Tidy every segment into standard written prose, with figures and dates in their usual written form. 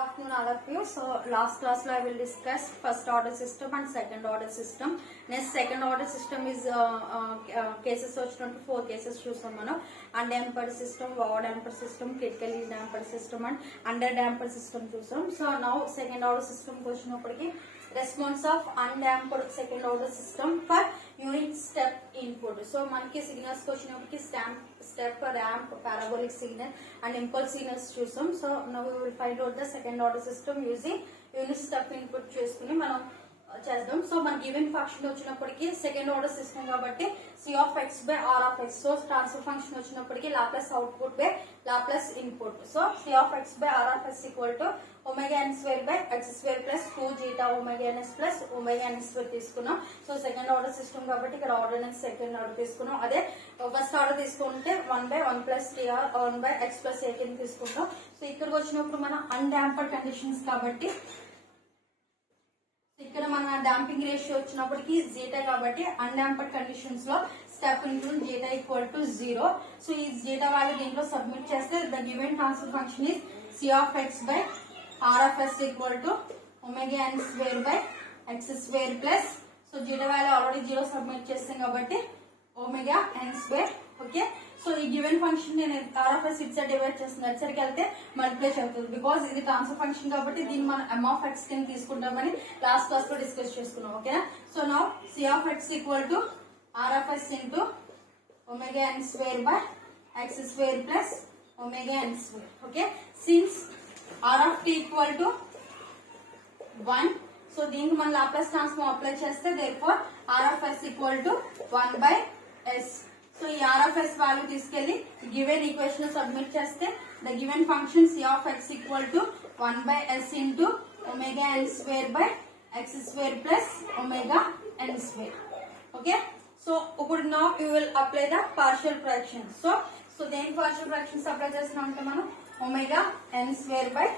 afternoon all of you. So last class I will discuss first order system and second order system. Next second order system is cases వచ్చినట్టు 4 cases చూసాం మనం. Undampered system, over damper system, critically dampered system and under damper system చూసాం. So now second order system వచ్చినప్పటికి response of undampered second order system for unit step input. So మనకి signals వచ్చినప్పటికి step, ramp, parabolic signal and impulse signals చూసాం. So now we will find out the second order system using unit step input చేసుకుని మనం చేద్దాం. So మన given function వచ్చినప్పటికి second order system కాబట్టి C of X by R of x. So transfer function వచ్చినప్పటికి Laplace output by Laplace input. So C of X by R of X equal to omega N square by X square plus 2 zeta omega n s plus omega N square తీసుకున్నాం. So second order system కాబట్టి ఇక్కడ order అనేది second order తీసుకున్నాం. అదే first order తీసుకుంటే 1 by 1 plus TR 1 by x plus a కింద తీసుకుంటాం. So ఇక్కడికి వచ్చినప్పుడు మనం అన్డాంపర్డ్ కండిషన్స్ కాబట్టి ఇక్కడ మన డాంపింగ్ రేషియో వచ్చినప్పటికి జీటా కాబట్టి అన్డాంపర్డ్ కండిషన్స్ లో step include zeta equal to 0. So ఈ జీటా వాల్యూ దీంట్లో సబ్మిట్ చేస్తే the given transfer function is C of X by R of S equal to omega N square by X square plus so zeta value already 0 submit చేస్తాం కాబట్టి omega ఎన్ square. Okay, so ఈ given function నేను R of S its divide చేస్తున్నాను. హెచ్చరికి వెళ్తే multiply అవుతుంది because ఇది transfer function కాబట్టి దీన్ని మనం ఎం ఆఫ్ ఎక్స్ కింద తీసుకుంటామని లాస్ట్ క్లాస్ లో డిస్కస్ చేసుకున్నాం. ఓకేనా, so now C of X equal to R of S into omega N square by X square plus omega N square. Okay, since R of T equal to 1, so దీనికి మనం Laplace transform apply చేస్తే therefore R of S equal to 1 by S. So ఈ R of S value తీసుకెళ్లి given equation లో submit చేస్తే the given function C of X equal to 1 by s into omega N square by X square plus omega N square. Okay, so ఇప్పుడు now you will apply the partial fractions. So దేనికి partial fractions apply చేస్తున్నాం అంటే మనం omega N square by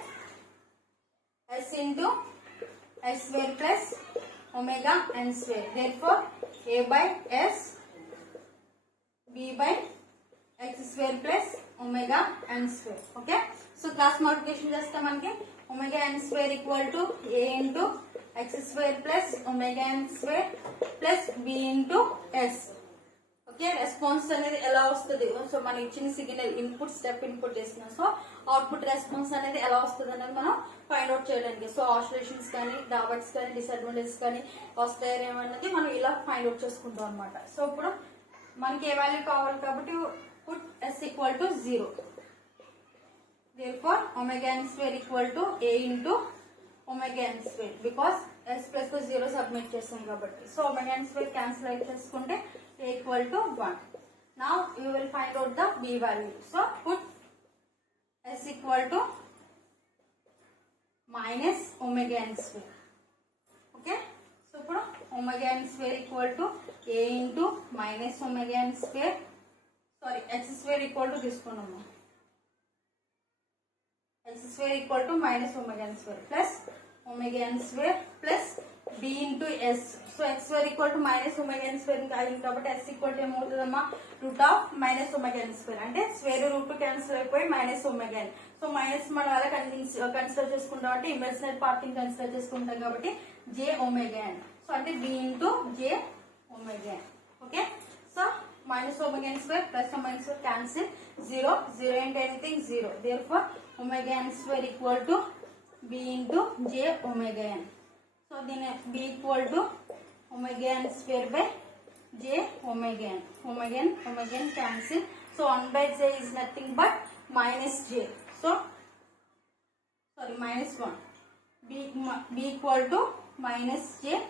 s into s square plus omega N square. Therefore a by s b by x square plus omega n square. Okay, so cross multiplication చేస్తే మనకి omega n square equal to a into x square plus omega n square plus b into s. Okay, response అనేది ఎలా వస్తుంది, so మనం ఇచ్చిన signal input step input చేస్తున్నాం. So output response అనేది ఎలా వస్తుంది అనేది మనం ఫైండ్ అవుట్ చేయడానికి. సో ఆసిలేషన్స్ కానీ డ్రాబ్యాక్స్ కానీ డిసడ్వాంటేజెస్ కానీ వస్తాయేమన్నది మనం ఇలా ఫైండ్ అవుట్ చేసుకుంటాం అనమాట. సో ఇప్పుడు మనకి ఏ వాల్యూ కావాలి కాబట్టి put s equal to 0. therefore omega n square equal to a into omega n square because s plus 0 submit చేస్తాం కాబట్టి. So omega n square cancel out చేసుకుంటే a equal to 1. Now you will find out the b value. So put s equal to minus omega n square. Okay, so ఇప్పుడు omega n square equal to a into minus omega n square, sorry x square equal to తీసుకున్నాము x square equal to minus omega n square plus omega n square plus b into s. So x square equal to minus omega n square అయింది కాబట్టి s equal to ఏమవుతుందమ్మా root of minus omega n square అంటే square root cancel అయిపోయి minus omega n. So minus మనం అలా consider చేసుకుంటాం అంటే imaginary part ని కన్సిడర్ చేసుకుంటాం కాబట్టి j omega n. సో అంటే b into j omega n. Okay, so minus omega n square plus omega n square cancel 0 into anything 0. therefore omega n square equal to b into j omega n. so then b equal to omega n square by j omega n. omega n cancel. so 1 by j is nothing but minus j. so sorry minus 1. b equal to minus j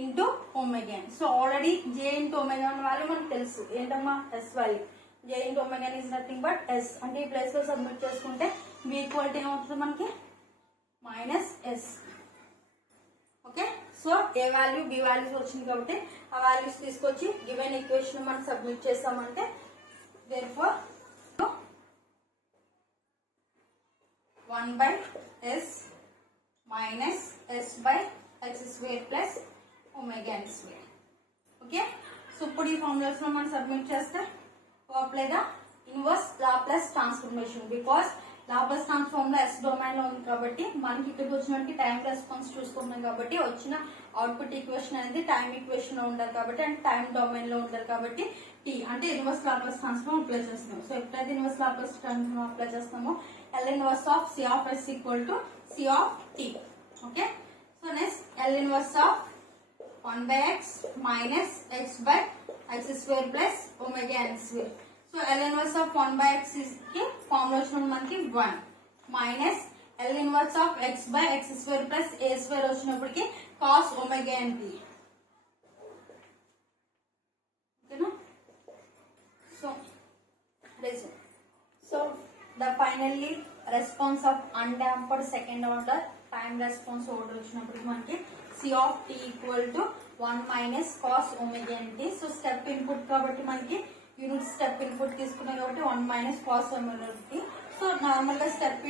into omega n. So already j into omega n value మనకు తెలుసు ఏంటమ్మా s value. j into omega n is nothing but s. అంటే ఈ place లో submit చేసుకుంటే b equal to ఏమవుతుంది మనకి minus s. Okay, so ఏ value b values వచ్చింది కాబట్టి ఆ వాల్యూస్ తీసుకొచ్చి గివెన్ ఈక్వేషన్ మనం సబ్మిట్ చేస్తామంటే therefore 1 by s minus s by x square plus omega n square. Okay, so ఇప్పుడు ఈ ఫార్ములాస్ లో మనం సబ్మిట్ చేస్తే apply the inverse Laplace transformation because Laplace transform లో ఎస్ డొమైన్ లో ఉంది కాబట్టి మనకి ఇక్కడికి వచ్చినటువంటి టైం రెస్పాన్స్ చూసుకుంటున్నాం కాబట్టి వచ్చిన అవుట్పుట్ ఈక్వేషన్ అనేది టైం ఈక్వేషన్ లో ఉండాలి కాబట్టి అండ్ టైం డొమైన్ లో ఉండాలి కాబట్టి టీ అంటే ఇన్వర్స్ లాప్లాస్ ట్రాన్స్ఫార్మ్ అప్లై చేస్తున్నాం. సో ఎప్పుడైతే ఇన్వర్స్ లాప్లాస్ ట్రాన్స్ఫార్మ్ అప్లై చేస్తామో L inverse of C of S equal to C of T. Okay, so next L inverse of 1 by x minus x by x square plus omega n square. So L inverse of 1 by x is की formula వచ్చినప్పుడు మనకి 1 minus L inverse of x by x square plus a square వచ్చినప్పటికి cos omega n t. ఓకేనా? So the finally response of undamped second order time response order వచ్చినప్పటికి మనకి C of t equal to 1 minus cos omega n t. So step input కాబట్టి మనకి unit step input తీసుకున్నాం కాబట్టి 1 minus cos omega n t. So normal గా step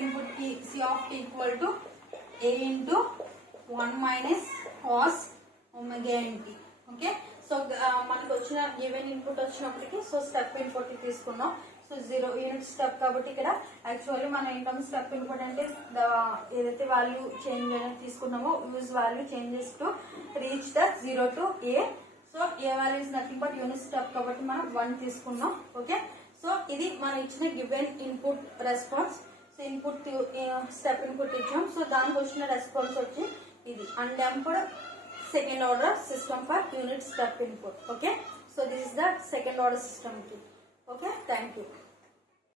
input కి C of t equal to a into 1 minus cos omega n t. Okay, so మనకు వచ్చిన given input వచ్చినప్పటికి so step input తీసుకున్నాం. So 0 unit step కాబట్టి ఇక్కడ actually మన income step input అంటే ఏదైతే వాల్యూ చేంజ్ అనేది తీసుకున్నామో use value changes to reach the 0 to a. So A value is nothing but unit step కాబట్టి మనం 1 తీసుకున్నాం. ఓకే, సో ఇది మన ఇచ్చిన given input response. So input step input ఇచ్చాం. సో దానికి వచ్చిన రెస్పాన్స్ వచ్చి ఇది అన్డాంప్డ్ second order system for unit step input. Okay, so this is the second order system. Okay, thank you.